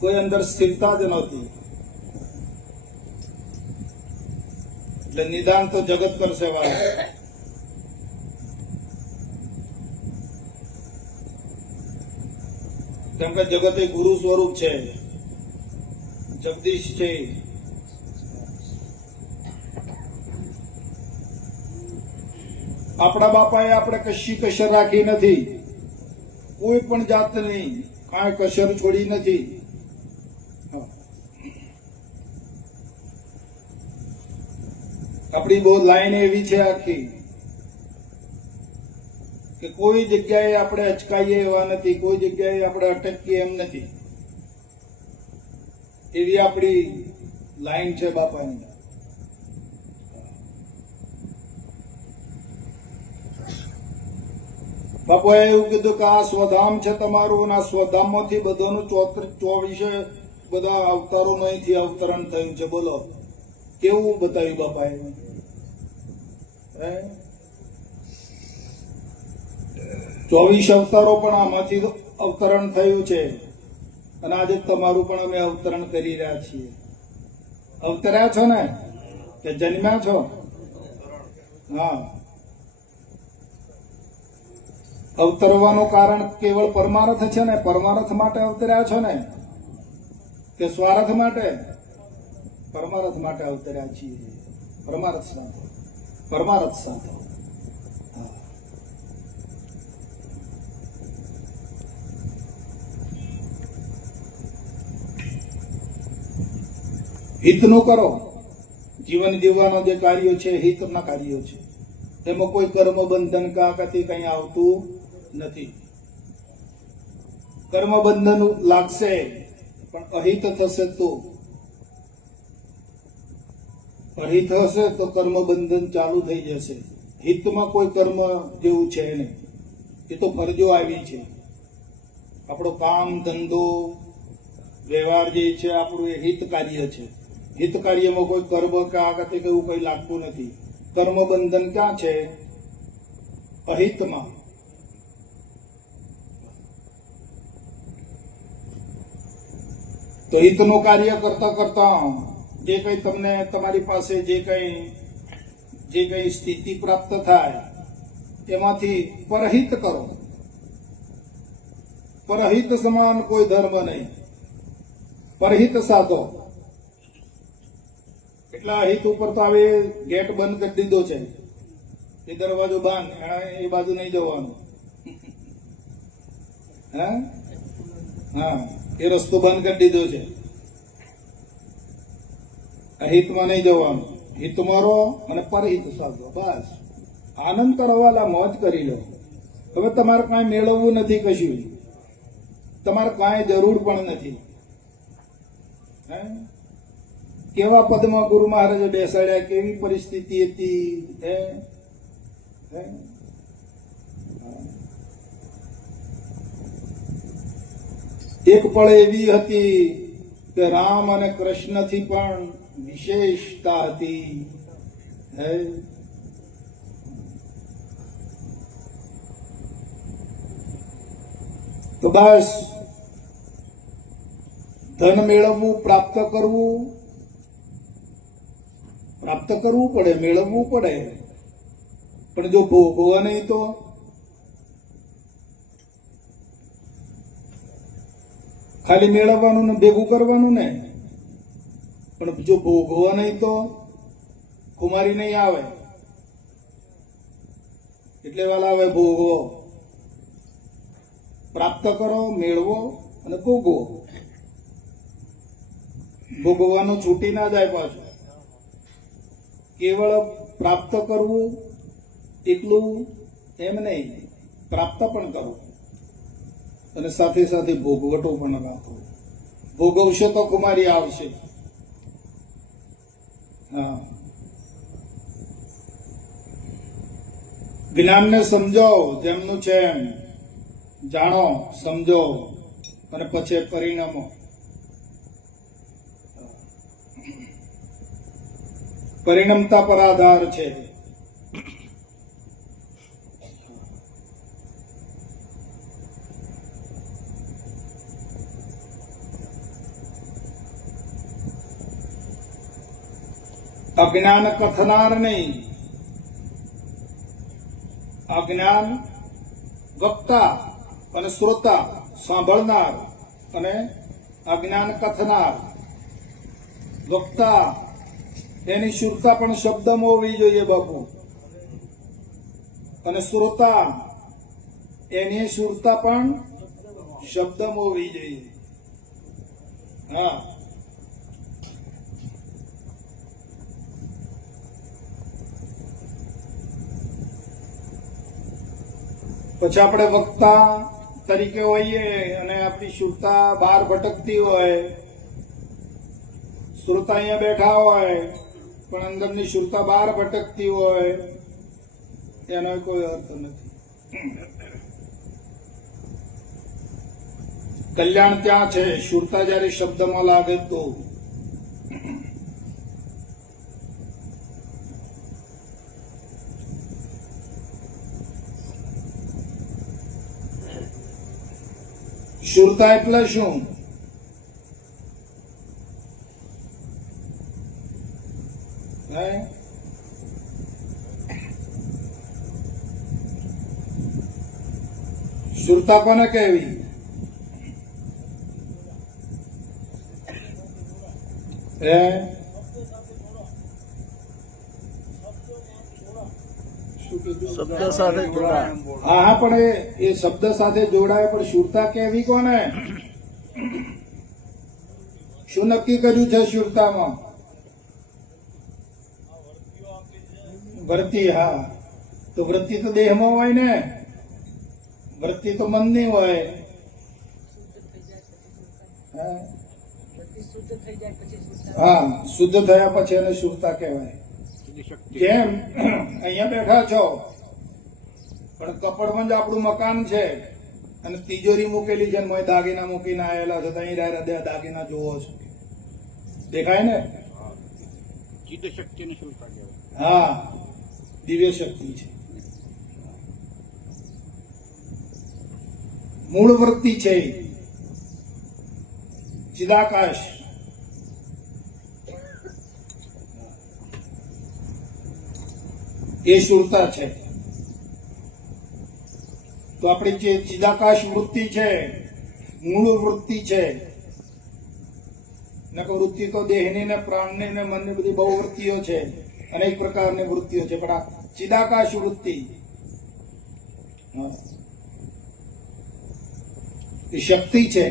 કોઈ અંદર સ્થિરતા જ નહોતી. એટલે નિદાન તો જગત કરશે વાળા. કેમ કે જગત એ ગુરુ સ્વરૂપ છે, જગદીશ છે. આપણા બાપાએ આપણે કશી કસર રાખી નથી, કોઈ પણ જાતની કાંઈ કસર છોડી નથી. આપણી બહુ લાઈન એવી છે આખી કે કોઈ જગ્યાએ આપણે અચકાઈએ એવા નથી, કોઈ જગ્યાએ આપણે અટકીએ એમ નથી. એવી આપણી લાઈન છે બાપાની. બાપાએ એવું કીધું કે આ સ્વધામ છે તમારું, અને આ સ્વધામમાંથી બધાનું 24 બધા અવતારો અહીંથી અવતરણ થયું છે. બોલો કેવું બતાવ્યું બાપાએ. 24 અવતારો પણ આમાંથી અવતરણ થયું છે. અને આજે તમારું પણ અમે અવતરણ કરી રહ્યા છીએ. અવતર્યા છો ને કે જન્મ્યા છો? હા, અવતરવાનું કારણ કેવળ પરમાર્થ છે ને? પરમાર્થ માટે અવતર્યા છો ને કે સ્વાર્થ માટે? પરમાર્થ માટે અવતર્યા છીએ. પરમાર્થ સાથે, પરમાર્થ સાથે. હિતનું કરો. જીવન જીવવાના જે કાર્યો છે હિતના કાર્યો છે. એમાં કોઈ કર્મ બંધન કાકતી કઈ આવતું નથી. કર્મ બંધન લાગશે પણ અહિત થશે તો, અહિત હશે તો કર્મ બંધન ચાલુ થઈ જશે. હિતમાં કોઈ કર્મ જેવું છે નહીં. એ તો ફરજો આવી છે. આપણો કામ ધંધો વ્યવહાર જે છે આપણું એ હિત કાર્ય છે. હિત કાર્યમાં કોઈ કર્મ કે આગળ એવું કઈ લાગતું નથી. કર્મ બંધન ક્યાં છે? અહિતમાં. તો હિતનું કાર્ય કરતા કરતા જે કઈ તમને તમારી પાસે જે કઈ સ્થિતિ પ્રાપ્ત થાય એમાંથી પરહિત કરો. પરહિત સમાન કોઈ ધર્મ નહીં. પરહિત સાધો. એટલે અહિત ઉપર તો હવે ગેટ બંધ કરી દીધો છે. એ દરવાજો બંધ, એ બાજુ નહીં જવાનું. હા, એ રસ્તો બંધ કરી દીધો છે. અહિતમાં નહીં જવાનું. હિતમાં રહો અને પરહિત સાધો. બસ આનંદ કરવાલા, મોજ કરી લો. હવે તમારે કાંઈ મેળવવું નથી, કશું તમારે કાંઈ જરૂર પણ નથી. કેવા પદમાં ગુરુ મહારાજે બેસાડ્યા, કેવી પરિસ્થિતિ હતી. એક પળ એવી હતી કે રામ અને કૃષ્ણથી પણ વિશેષતા હતી. તો બસ ધન મેળવવું, પ્રાપ્ત કરવું પડે, મેળવવું પડે. પણ જો ભોગવા નહીં તો ખાલી મેળવવાનું ને ભેગું કરવાનું ને, પણ જો ભોગવા નહીં તો કુમારી નહીં આવે. એટલે વાલા હવે ભોગવો, પ્રાપ્ત કરો, મેળવો અને ભોગવો. ભોગવાનું છૂટી ના જાય પાછું. કેવળ પ્રાપ્ત કરવું એકલું એમ નહીં, પ્રાપ્ત પણ કરો અને સાથે સાથે ભોગવટો પણ રાખો. ભોગવશો તો કુમારી આવશે. હા, જ્ઞાનને સમજો, જેમનું છે એમ જાણો, સમજો અને પછી પરિણામો. પરિણમતા પર આધાર છે. અજ્ઞાન કથનાર નહીં, અજ્ઞાન વક્તા અને શ્રોતા, સાંભળનાર, અને અજ્ઞાન કથનાર. વક્તા એની શુરતા પણ શબ્દમાં હોવી જોઈએ બાપુ, અને શ્રોતા એની સુરતા પણ શબ્દમાં હોવી જોઈએ. હા, પછી આપણે વક્તા તરીકે હોઈએ અને આપણી સુરતા બહાર ભટકતી હોય, શ્રોતા અહીંયા બેઠા હોય પણ અંદરની સુરતા બહાર ભટકતી હોય, એનો કોઈ અર્થ નથી. કલ્યાણ ત્યાં છે, સુરતા જયારે શબ્દમાં લાગે તો. સુરતા એટલે શું? સુરતા કોને કહેવી? શબ્દ સાથે જોડાય. હા, પણ એ શબ્દ સાથે જોડાય, પણ સુરતા કેવી કોને? શું નક્કી કર્યું છે સુરતામાં? વૃત્તિ. હા, તો વૃત્તિ તો દેહમાં હોય ને, વૃત્તિ તો મનની હોય. હા, શુદ્ધ થયા પછી એને સુરતા કહેવાય. કેમ? અહીંયા બેઠા છો પણ કપડમાં જ આપણું મકાન છે અને તિજોરી મૂકેલી છે, મોય દાગીના મૂકીને આવેલા છે, તો અહીં દાગીના જોવો છો, દેખાય ને? ચિત્ત શક્તિની સુરતા કહેવાય. હા, દિવ્ય શક્તિ છે. મૂળ વૃત્તિ છે ચિદાકાશ. એ સુરતા છે. તો આપણી જે ચિદાકાશ વૃત્તિ છે, મૂળ વૃત્તિ છે. વૃત્તિ તો દેહની ને પ્રાણની ને મનની બધી બહુ વૃત્તિઓ છે, અનેક પ્રકારની વૃત્તિઓ છે, પણ આ ચિદાકાશ વૃત્તિ એ શક્તિ છે.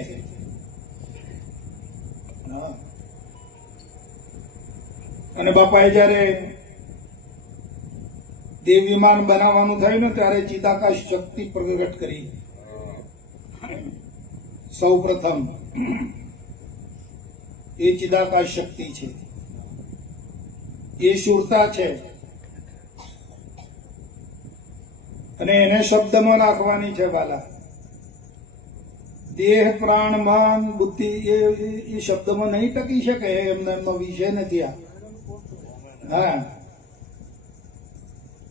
અને બાપાએ જયારે દેવ વિમાન બનાવવાનું થયું ને ત્યારે ચિદાકાશ શક્તિ પ્રગટ કરી સૌ પ્રથમ. એ ચિદાકાશ શક્તિ છે, એ સુરતા છે, અને એને શબ્દમાં નાખવાની છે વાલા. દેહ, પ્રાણ, મન, બુદ્ધિ એ શબ્દમાં નહીં ટકી શકે, એમનો વિષય નથી આ. હા,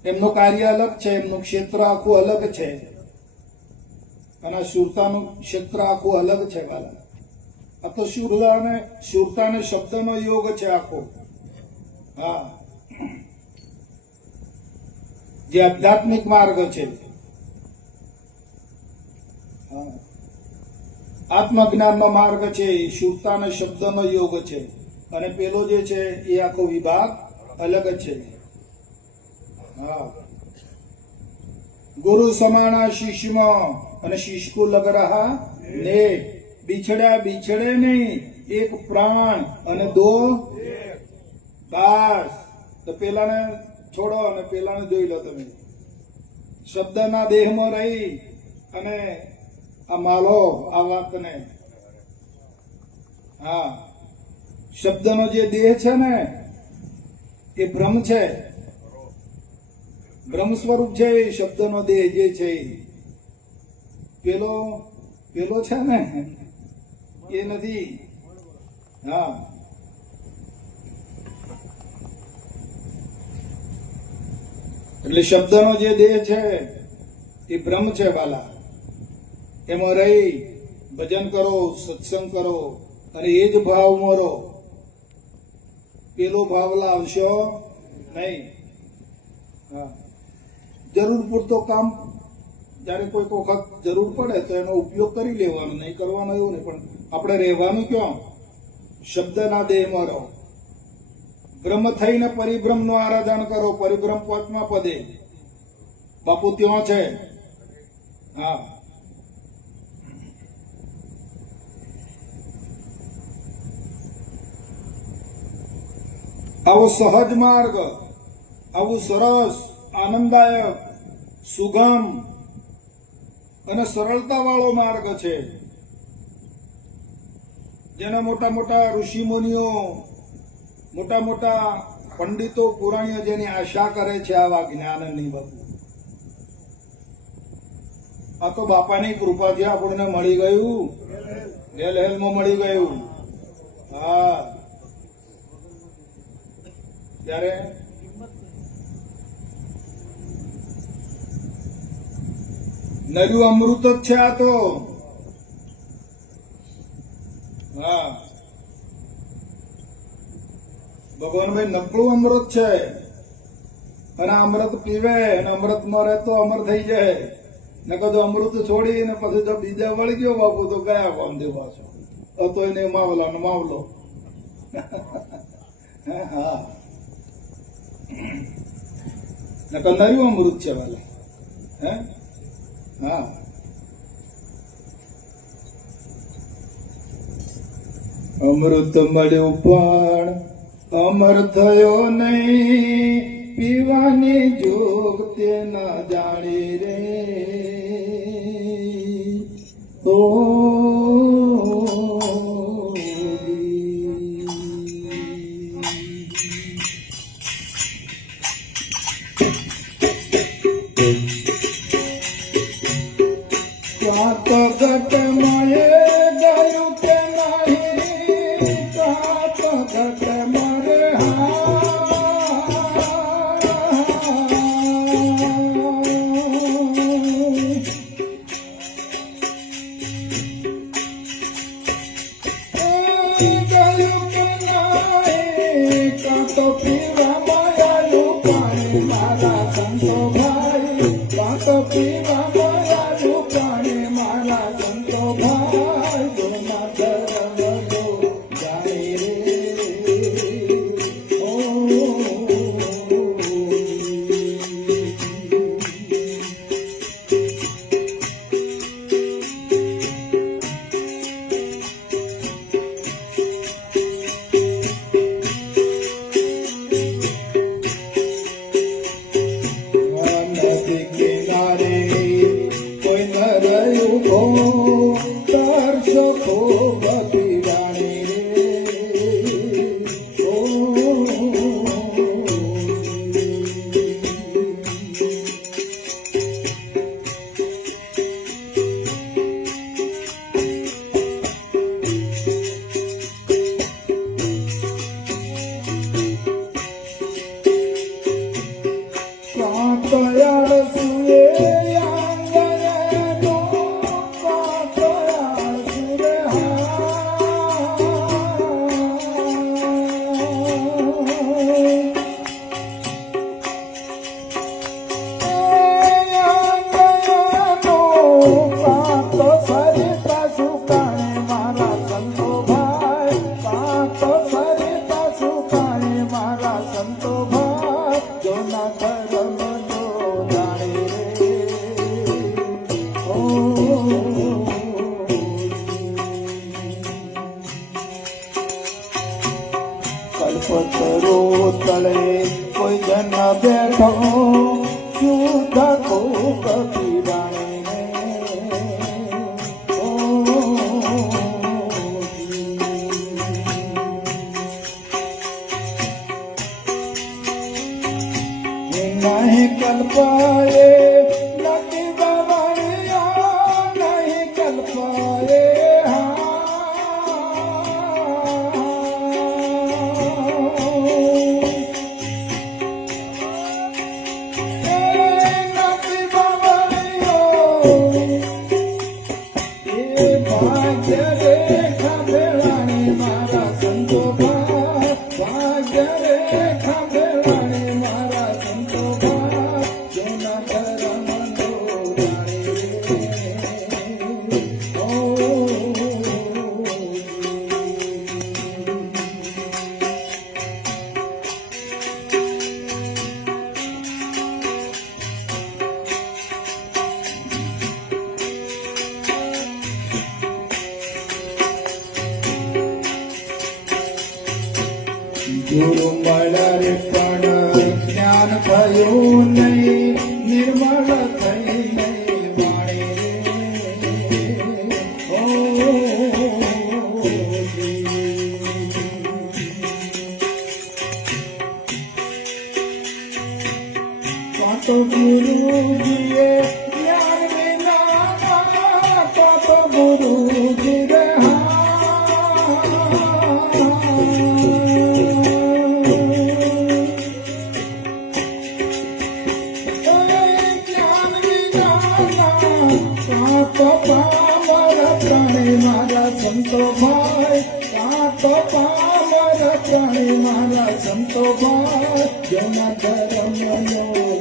એમનું કાર્ય અલગ છે, એમનું ક્ષેત્ર આખું અલગ છે, અને સુરતાનું ક્ષેત્ર આખું અલગ છે વાલા. આ તો સુરતા અને શબ્દનો યોગ છે આખો. હા, જે આધ્યાત્મિક માર્ગ છે. આત્મજ્ઞાનનો માર્ગ છે, સુરતા અને શબ્દનો યોગ છે, અને પેલો જે છે એ આખો વિભાગ અલગ છે. હા, ગુરુ સમાના શિષ્યમાં અને શિષ્ય કો લગ રહા ને, બિછડ્યા બિછડે નહીં, એક પ્રાણ અને દો બસ. તો પેલાને છોડો અને પેલાને જોઈ લો તમે. શબ્દના દેહમાં રહી અને આ માલો આ વાતને, હા, શબ્દનો જે દેહ છે ને એ ભ્રમ છે, બ્રહ્મ સ્વરૂપ છે. એ શબ્દનો દેહ જે છે પેલો પેલો છે ને એ નથી. હા, એટલે શબ્દનો જે દેહ છે એ બ્રહ્મ છે વાલા. એમાં રહી ભજન કરો, સત્સંગ કરો અને એ જ ભાવમાં રહો. પેલો ભાવ લાવશો નહીં. હા, જરૂર પૂરતો કામ જયારે કોઈક વખત જરૂર પડે તો એનો ઉપયોગ કરી લેવાનો, નહીં કરવાનો એવું નહીં. પણ આપણે રહેવાનું ક્યાં? શબ્દના દેહમાં રહો. બ્રહ્મ થઈને પરિભ્રમનું આરાધન કરો. પરિભ્રમ 5મા પદે બાપુ ત્યાં છે. હા, આવો સહજ માર્ગ, આવું સરસ, આનંદદાયક, સુગમ અને સરળતા વાળો માર્ગ છે. જેના મોટા મોટા ઋષિ મુનિઓ, મોટા મોટા પંડિતો, પુરાણીઓ જેની આશા કરે છે આવા જ્ઞાનની. બાપુ આ તો બાપાની કૃપાથી આપણને મળી ગયું, હેલ હેલમાં મળી ગયું. હા, ત્યારે નર્યું અમૃત જ છે આ તો. હા, ભગવાનભાઈ નકળું અમૃત છે. અને અમૃત પીવે અને અમૃત ન રહે તો અમર થઈ જાય. ને કદું અમૃત છોડી ને પછી જો બીજા વળી ગયો બાપુ તો ગયા કોમ દે પાછો. તો એને માવલો ને માવલો. હા, નકર નર્યું અમૃત છે વાલા. હે, હા, અમૃત મળ્યું પણ અમર થયો નહીં. પીવાની જોગ તે ના જાણી રે. ઓ ક્યાં તો ઘટ મળે ગયું કે નહીં. ક્યાં તો ઘટ મળે. ગયું કે નહીં. કાં તો પીવા માયાનું પાણી મારા સંતો ભાઈ. કાં તો પીવા માયાનું પાણી મારા સંતો ભાઈ. જોના ધર્મ જો જાય રે. ઓ નદી કિનારે ગુરુ મળ્યા રે પણ જ્ઞાન થયું નહીં, નિર્મળ થઈ નહીં વાણી રે. તો ગુરુજીએ જ્ઞાન વિના તો ગુરુજી રે જ્ઞાન વિના તો પામર પ્રાણી મારા સંતો ભાઈ, તો પામર પ્રાણી મારા સંતો ભાઈ, જેના ધર્મ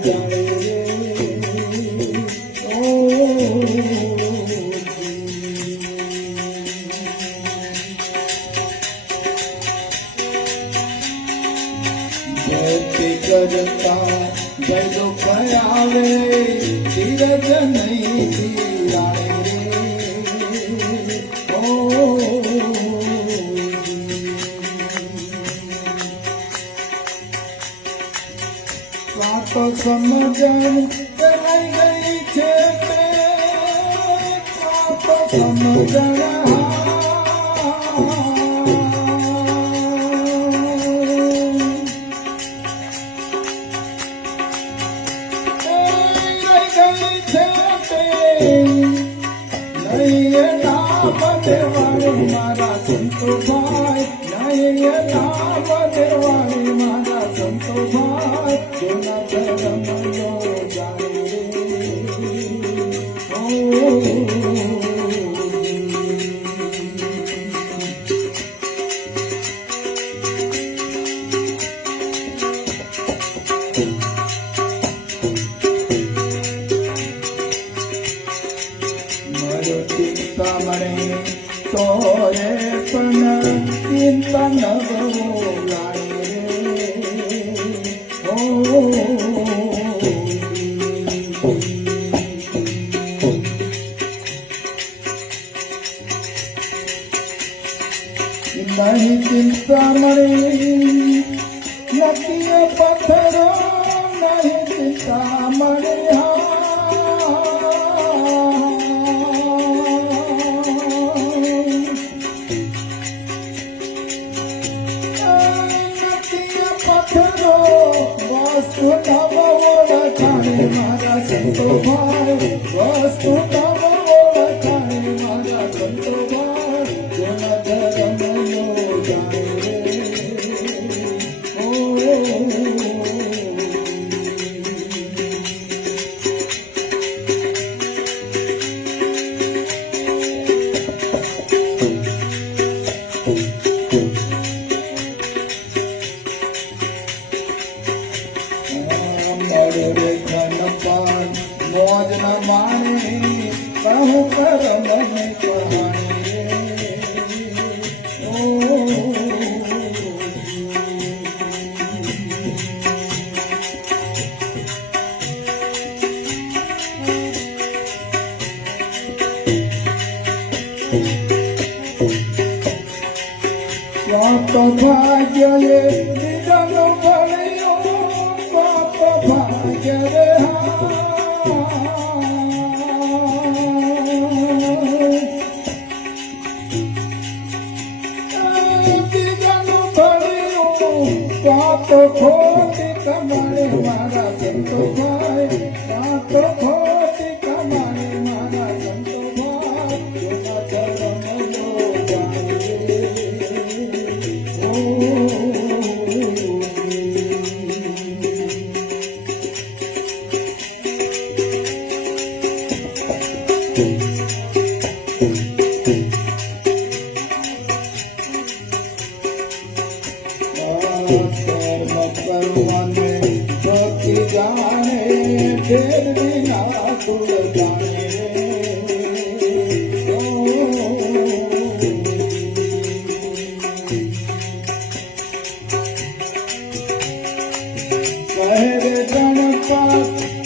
જાણે રે ભક્તિ કરતા જય દુઃખ આવે, ધીરજ નહીં ધીરાય રે. તો સમજણ રહી ગઈ છે તો સમજણ મારા સંતો ભાઈ, નહીં નામ દેવાણી મારા સંતો ભાઈ, જેના ધર્મ જાણે મારો ચિંતા મળે તો એ પણ ચિંતા ન લાગે નહીં ચિંતા મળી નથી પથ્થરો, નહીં ચિંતા મળી વસ્તુ નવ ઓળખાણે મારા સંતો ભાઈ, વસ્તુ નવ ઓળખાણે મારા સંતો ભાઈ, જેના ધર્મ જાણે મોજ ન માણે કહું કરમ તો ભાગ્ય રે બીજાનું ભણ્યું, બાપ ભાગ્ય રે બીજાનું ભણ્યું, બાપ ખોટી કમાણી મારા સંતો ભાઈ, બાપ ખોટી કમાણી મારા સંતો ભાઈ,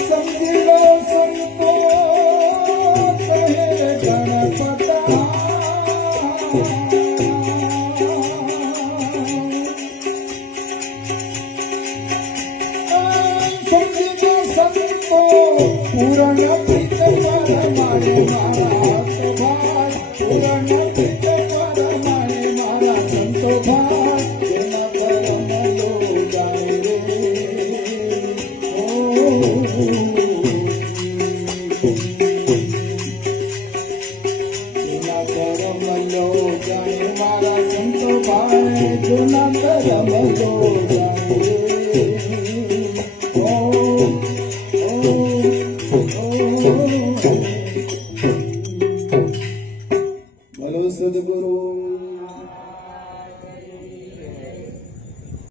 સમજી લો સંતો કહે પૂરણ